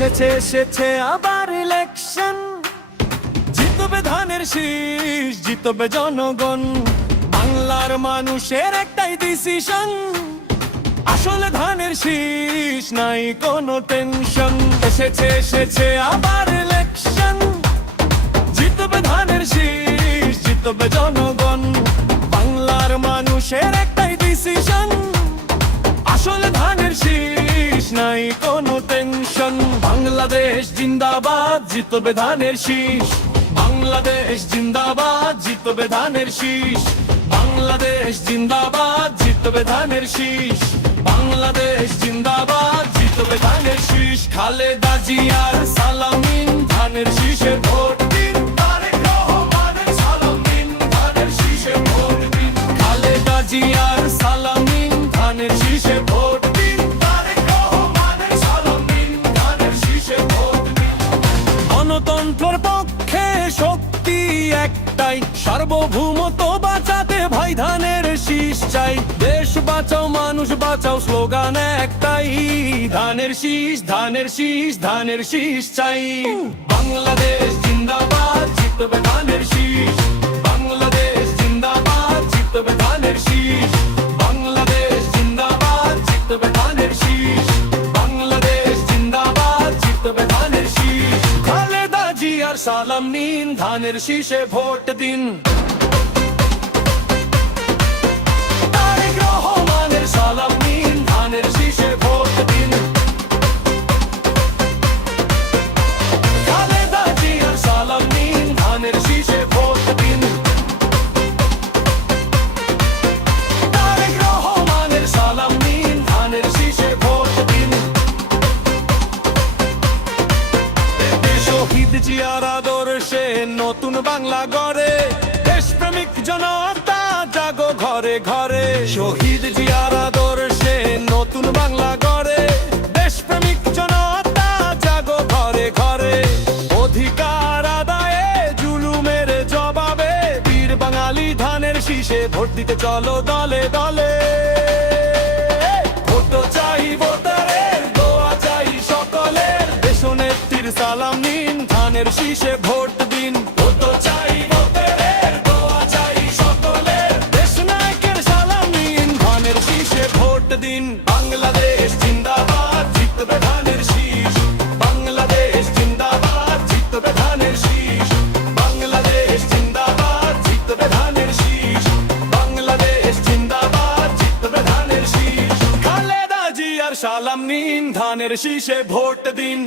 এসেছে আবার ইলেকশন, জিতবে ধানের শীষ, জিতবে জনগণ। বাংলার মানুষের একটাই ডিসিশন, আসলে ধানের শীষ, নাই কোনো টেনশন। এসেছে আবার ইলেকশন, জিতবে ধানের শীষ, জিতবে জনগণ। বাংলার মানুষের একটাই ডিসিশন, আসলে ধানের শীষ, নাই কোনো টেনশন। বাংলাদেশ জিন্দাবাদ, জিতবে ধানের শীষ। বাংলাদেশ জিন্দাবাদ, জিতবে ধানের শীষ। বাংলাদেশ জিন্দাবাদ, জিতবে ধানের শীষ। বাংলাদেশ জিন্দাবাদ, জিতবে ধানের শীষ। খালেদা জিয়ার সালামিন, ধানের শীষে ভোট দিন। তারেক রহমানের সালামিন, ধানের শীষে ভোট দিন। খালেদা জিয়ার সালামিন, ধানের শীষে ভোট দিন। তারেক রহমানের সালামিন, ধানের শীষে ভোট দিন। গণতন্ত্রের পক্ষে শক্তি একটাই, সার্বভৌমত্ব বাঁচাতে ভাই ধানের শীষ চাই। দেশ বাঁচাও মানুষ বাঁচাও স্লোগান একটাই, ধানের শীষ, ধানের শীষ, ধানের শীষ চাই। বাংলাদেশ জিন্দাবাদ, জিতবে ধানের শীষ। বাংলাদেশ জিন্দাবাদ, জিতবে ধানের শীষ। বাংলাদেশ জিন্দাবাদ, জিতবে ধানের শীষ। বাংলাদেশ জিন্দাবাদ, জিতবে ধানের শীষ। খালেদা জিয়ার সালাম নিন, ধানের শীষে ভোট দিন। তারেক রহমানের সালাম নিন, ধানের শীষে ভোট দিন। খালেদা জিয়ার সালাম নিন, ধানের শীষে ভোট দিন। তারেক রহমানের সালাম নিন, ধানের শীষে ভোট দিন। শহীদ জিয়ার আদর্শে নতুন বাংলা গড়ে, দেশপ্রেমিক জনতা জাগো ঘরে ঘরে। শহীদ জিয়ার আদর্শে নতুন বাংলা গড়ে, দেশপ্রেমিক জনতা জাগো ঘরে ঘরে। অধিকার আদায়ে জুলুমের জবাবে, বীর বাঙালি ধানের শীষে ভোট দিতে চলো দলে দলে। ভোট চাই ভোটারের, দোয়া চাই সকলের, দেশনেত্রীর সালাম নিন, ধানের শীষে ভোট দিন। ভোট চাই ভোটারের, দোয়া চাই সকলের, দেশনায়কের সালাম নিন, ধানের শীষে ভোট দিন। বাংলাদেশ জিন্দাবাদ, জিতবে ধানের শীষ। বাংলাদেশ জিন্দাবাদ, জিতবে ধানের শীষ। বাংলাদেশ জিন্দাবাদ, জিতবে ধানের শীষ। বাংলাদেশ জিন্দাবাদ, জিতবে ধানের শীষ। খালেদা জিয়ার সালাম নিন, ধানের শীষে ভোট দিন।